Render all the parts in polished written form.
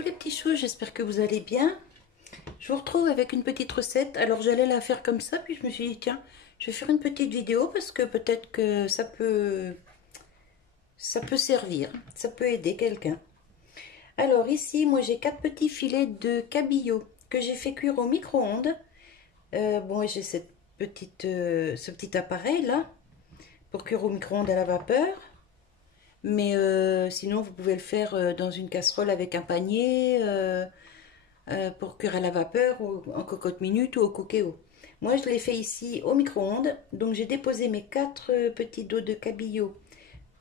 Coucou les petits choux, j'espère que vous allez bien. Je vous retrouve avec une petite recette. Alors j'allais la faire comme ça, puis je me suis dit tiens, je vais faire une petite vidéo parce que peut-être que ça peut servir, ça peut aider quelqu'un. Alors ici, moi j'ai 4 petits filets de cabillaud que j'ai fait cuire au micro-ondes. Bon, j'ai ce petit appareil là pour cuire au micro-ondes à la vapeur. Mais sinon, vous pouvez le faire dans une casserole avec un panier pour cuire à la vapeur ou en cocotte minute ou au cookéo. Moi, je l'ai fait ici au micro-ondes. Donc, j'ai déposé mes 4 petits dos de cabillaud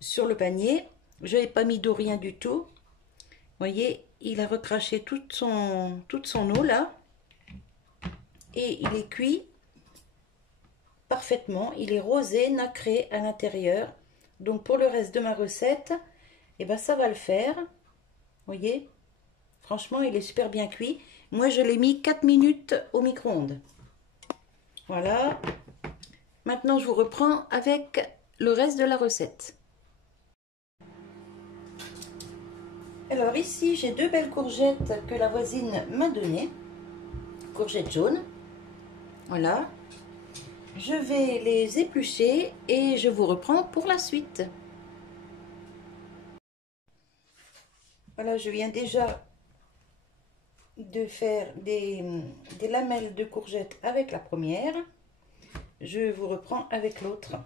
sur le panier. Je n'avais pas mis d'eau, rien du tout. Vous voyez, il a recraché toute son eau là. Et il est cuit parfaitement. Il est rosé, nacré à l'intérieur. Donc, pour le reste de ma recette, et ben ça va le faire. Vous voyez, franchement il est super bien cuit. Moi je l'ai mis 4 minutes au micro-ondes. Voilà, maintenant je vous reprends avec le reste de la recette. Alors ici j'ai 2 belles courgettes que la voisine m'a données, courgettes jaunes. Voilà, je vais les éplucher et je vous reprends pour la suite. Voilà, je viens déjà de faire des lamelles de courgettes avec la première. Je vous reprends avec l'autre.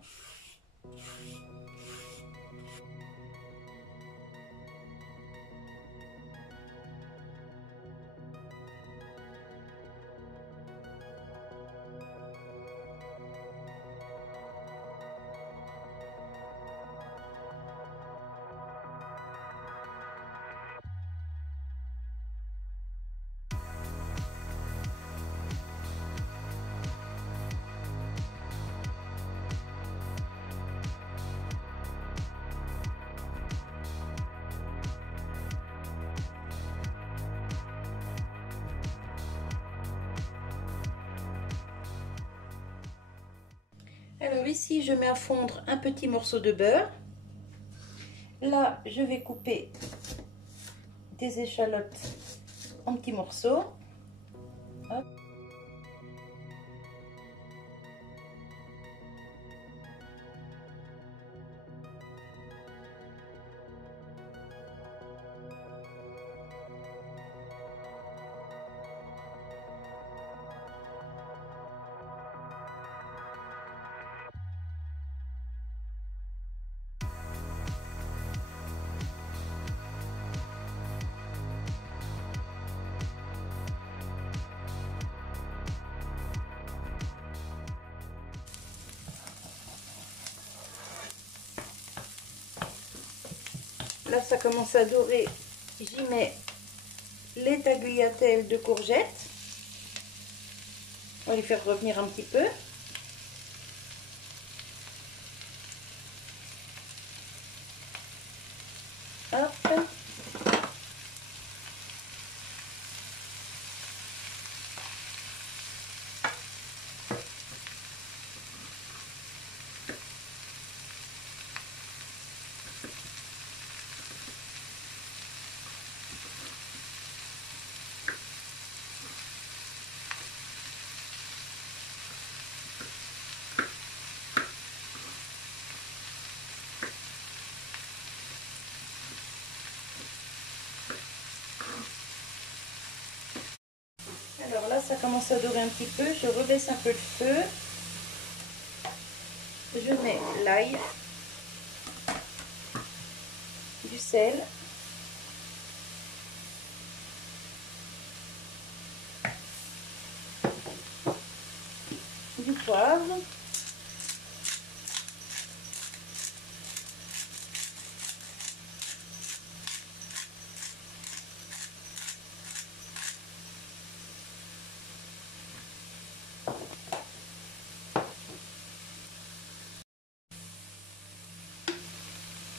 Alors ici, je mets à fondre un petit morceau de beurre. Là, je vais couper des échalotes en petits morceaux. Hop. Là, ça commence à dorer. J'y mets les tagliatelles de courgettes. On va les faire revenir un petit peu. Hop. Alors là, ça commence à dorer un petit peu. Je rebaisse un peu le feu. Je mets l'ail, du sel, du poivre,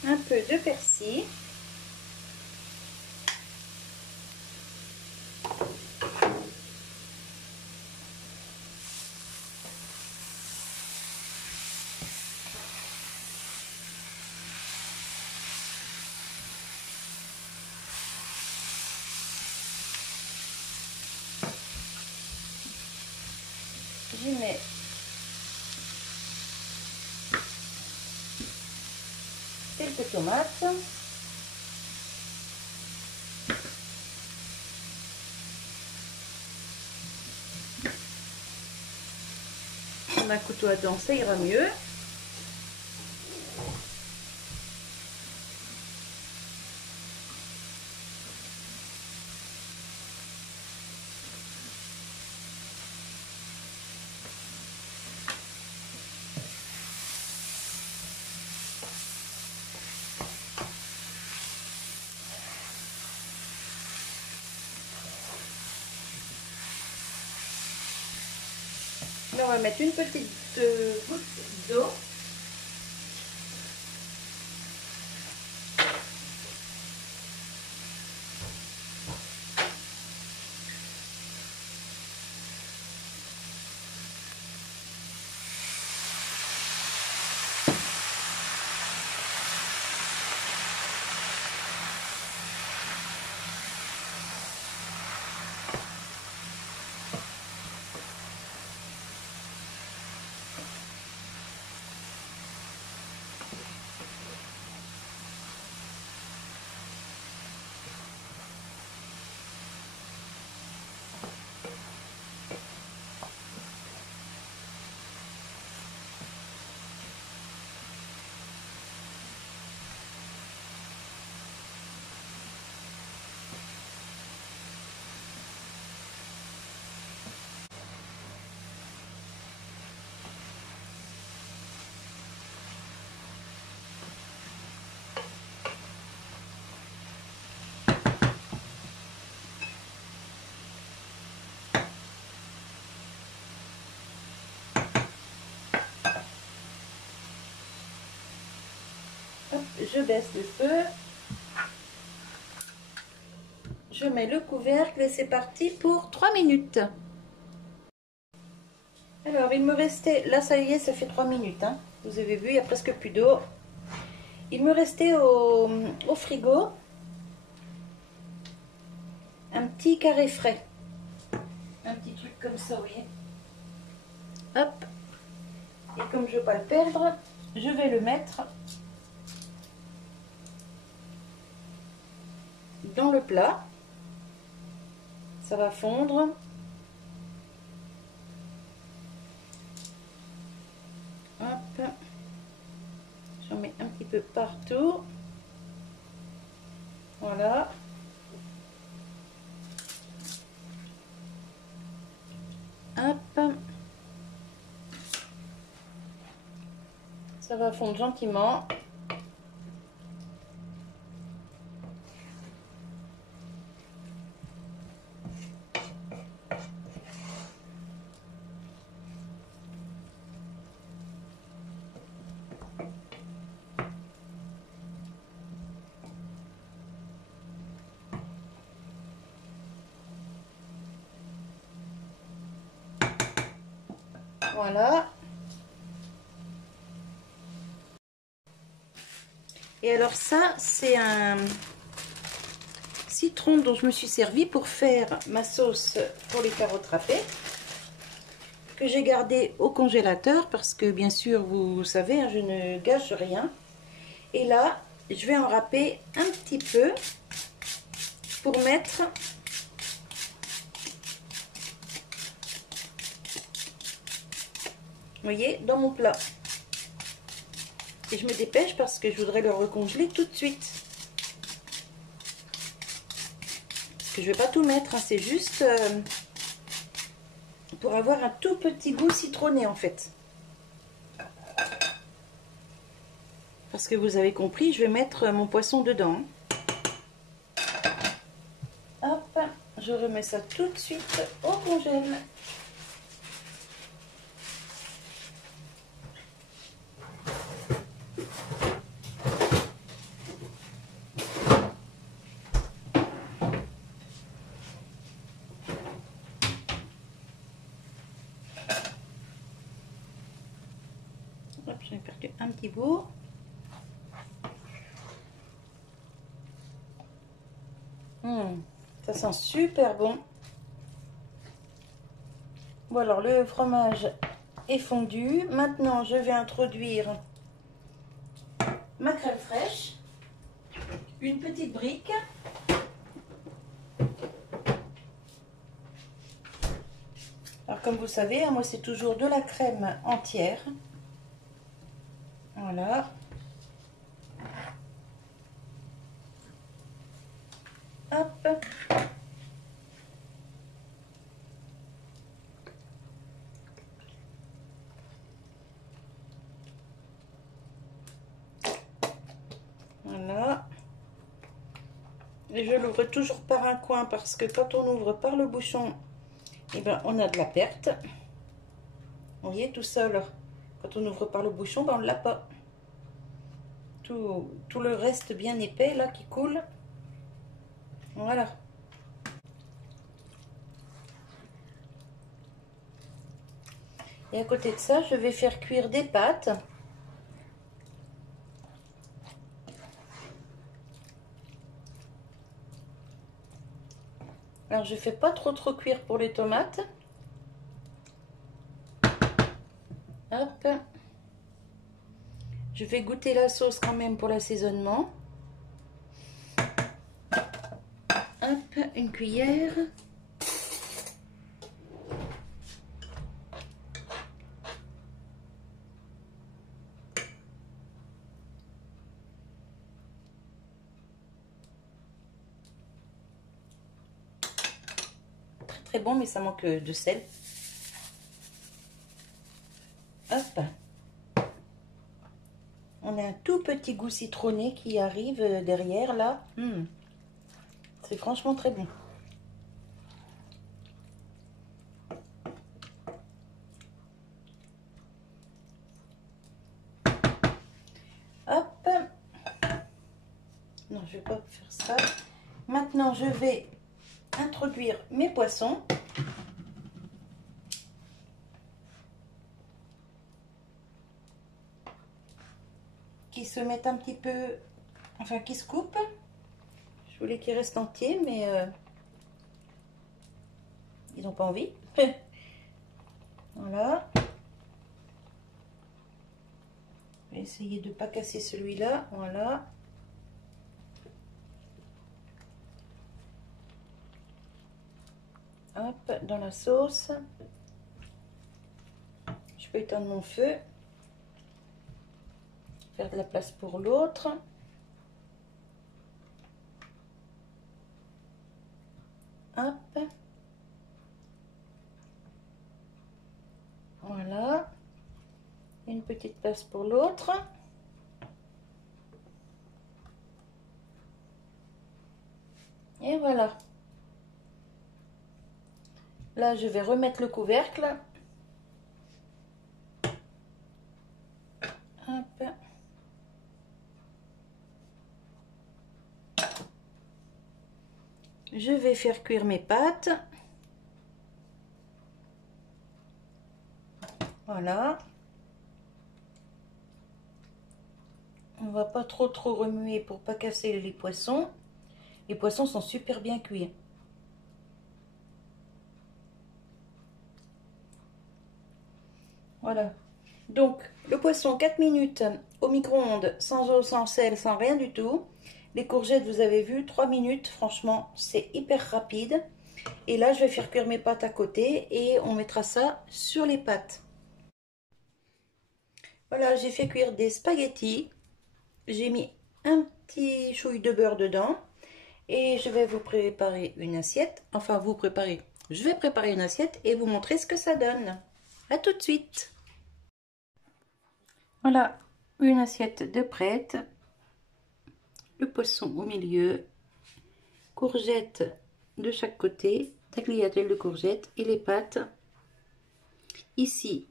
un peu de persil. j'y mets quelques tomates. Un couteau à dents, ça ira mieux. Là, on va mettre une petite goutte d'eau. Hop, je baisse le feu. Je mets le couvercle et c'est parti pour 3 minutes. Alors, il me restait, là ça y est, ça fait 3 minutes. Hein. Vous avez vu, il n'y a presque plus d'eau. Il me restait au frigo un petit carré frais. Un petit truc comme ça, vous voyez. Hop. Et comme je ne veux pas le perdre, je vais le mettre dans le plat. Ça va fondre. Hop. J'en mets un petit peu partout. Voilà. Hop. Ça va fondre gentiment. Voilà. Et alors ça, c'est un citron dont je me suis servi pour faire ma sauce pour les carottes râpées, que j'ai gardé au congélateur parce que bien sûr, vous savez, hein, je ne gâche rien. Et là, je vais en râper un petit peu pour mettre voyez, dans mon plat. Et je me dépêche parce que je voudrais le recongeler tout de suite. Parce que je vais pas tout mettre, hein, c'est juste pour avoir un tout petit goût citronné en fait. Parce que vous avez compris, je vais mettre mon poisson dedans. Hop, je remets ça tout de suite au congèle. Hop, j'en ai perdu un petit bout. Ça sent super bon. Bon alors le fromage est fondu. Maintenant je vais introduire ma crème fraîche. Une petite brique. Alors comme vous savez, moi c'est toujours de la crème entière. Voilà. Hop. Voilà. Et je l'ouvre toujours par un coin parce que quand on ouvre par le bouchon, eh ben, on a de la perte. Vous voyez, tout seul, quand on ouvre par le bouchon, ben, on ne l'a pas. Tout le reste bien épais là qui coule. Voilà. Et à côté de ça, je vais faire cuire des pâtes. Alors je fais pas trop cuire pour les tomates. Hop. Je vais goûter la sauce quand même pour l'assaisonnement. Hop, une cuillère. Très bon, mais ça manque de sel. Hop. On a un tout petit goût citronné qui arrive derrière là. C'est franchement très bon. Hop. Non, je vais pas faire ça. Maintenant, je vais introduire mes poissons. Qui se mettent un petit peu, enfin qui se coupent. Je voulais qu'ils restent entiers, mais ils n'ont pas envie. Voilà. Je vais essayer de ne pas casser celui-là. Voilà. Hop, dans la sauce. Je peux éteindre mon feu. Faire de la place pour l'autre. Hop. Voilà. Une petite place pour l'autre. Et voilà. Là, je vais remettre le couvercle. Hop. Je vais faire cuire mes pâtes. Voilà. On va pas trop remuer pour pas casser les poissons. Les poissons sont super bien cuits. Voilà. Donc, le poisson 4 minutes au micro-ondes, sans eau, sans sel, sans rien du tout. Les courgettes, vous avez vu, 3 minutes. Franchement, c'est hyper rapide. Et là, je vais faire cuire mes pâtes à côté et on mettra ça sur les pâtes. Voilà, j'ai fait cuire des spaghettis. J'ai mis un petit chouille de beurre dedans. Et je vais vous préparer une assiette. Enfin, je vais préparer une assiette et vous montrer ce que ça donne. À tout de suite. Voilà, une assiette de prête. Le poisson au milieu. Courgettes de chaque côté. Tagliatelle de courgettes et les pâtes. Ici,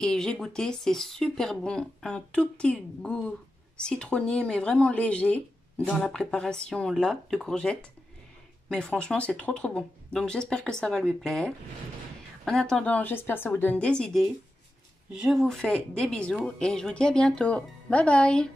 et j'ai goûté, c'est super bon. Un tout petit goût citronné, mais vraiment léger dans la préparation là de courgettes. Mais franchement, c'est trop bon. Donc j'espère que ça va lui plaire. En attendant, j'espère que ça vous donne des idées. Je vous fais des bisous et je vous dis à bientôt. Bye bye!